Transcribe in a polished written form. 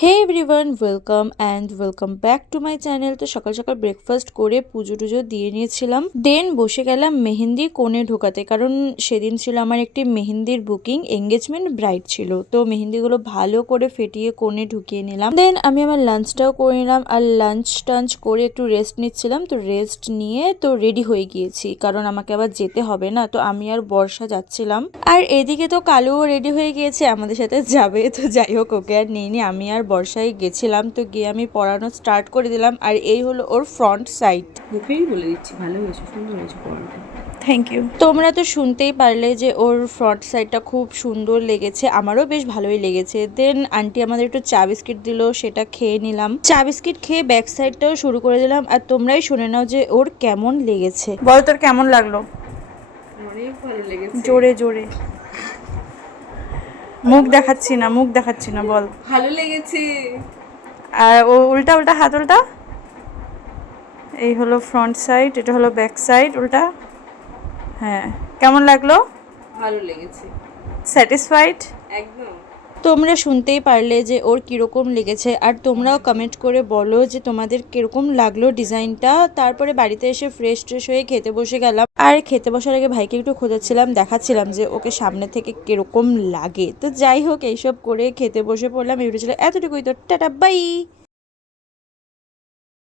Hey everyone, welcome back to my channel. তো সকাল সকাল ব্রেকফাস্ট করে পুজো টুজো দিয়ে নিয়েছিলাম, দেন বসে গেলাম মেহেন্দি কোণে ঢোকাতে, কারণ সেদিন ছিল আমার একটি মেহেন্দির বুকিং, এঙ্গেজমেন্ট ব্রাইড ছিল। তো মেহেন্দিগুলো ভালো করে ফেটিয়ে কোণে ঢুকিয়ে নিলাম। দেন আমি আমার লাঞ্চটাও করে নিলাম, আর লাঞ্চ টাঞ্চ করে একটু রেস্ট নিচ্ছিলাম। তো রেস্ট নিয়ে তো রেডি হয়ে গিয়েছি, কারণ আমাকে আবার যেতে হবে না। তো আমি আর বর্ষা যাচ্ছিলাম, আর এদিকে তো কালুও রেডি হয়ে গিয়েছে, আমাদের সাথে যাবে। তো যাই হোক, ওকে আর নিইনি, আমি আর বর্ষায় গেছিলাম। তো গিয়ে আমি পড়ানো স্টার্ট করে দিলাম, আর এই হলো ওর ফ্রন্ট সাইড। মুখেই বলে দিচ্ছি, ভালো হয়েছে, সুন্দর হয়েছে পড়াটা। Thank you. তোমরা তো শুনতেই পারলে যে ওর ফ্রন্ট সাইডটা খুব সুন্দর লেগেছে, আমারও বেশ ভালোই লেগেছে। দেন আন্টি আমাদের একটু চা বিস্কিট দিল, সেটা খেয়ে নিলাম। চা বিস্কিট খেয়ে ব্যাক সাইডটাও শুরু করে দিলাম। আর তোমরাই শুনে নাও যে ওর কেমন লেগেছে। বল, তোর কেমন লাগলো? অনেক ভালো লেগেছে। জোরে জোরে মুখ দেখাচ্ছি না, বল। ভালো লেগেছে। আর ও উল্টা উল্টা হাত উল্টা। এই হলো ফ্রন্ট সাইড, এটা হলো ব্যাক সাইড উল্টা। হ্যাঁ, কেমন লাগলো? ভালো লেগেছে স্যাটিসফাইড? একদম। তোমরা শুনতেই পারলে যে ওর কীরকম লেগেছে, আর তোমরাও কমেন্ট করে বলো যে তোমাদের কীরকম লাগলো ডিজাইনটা। তারপরে বাড়িতে এসে ফ্রেশ ট্রেশ হয়ে খেতে বসে গেলাম, আর খেতে বসার আগে ভাইকে একটু খোঁজাচ্ছিলাম, দেখাচ্ছিলাম যে ওকে সামনে থেকে কীরকম লাগে। তো যাই হোক, এইসব করে খেতে বসে পড়লাম। এই ভিডিও ছিল এতটুকুই। তো টাটা বাই।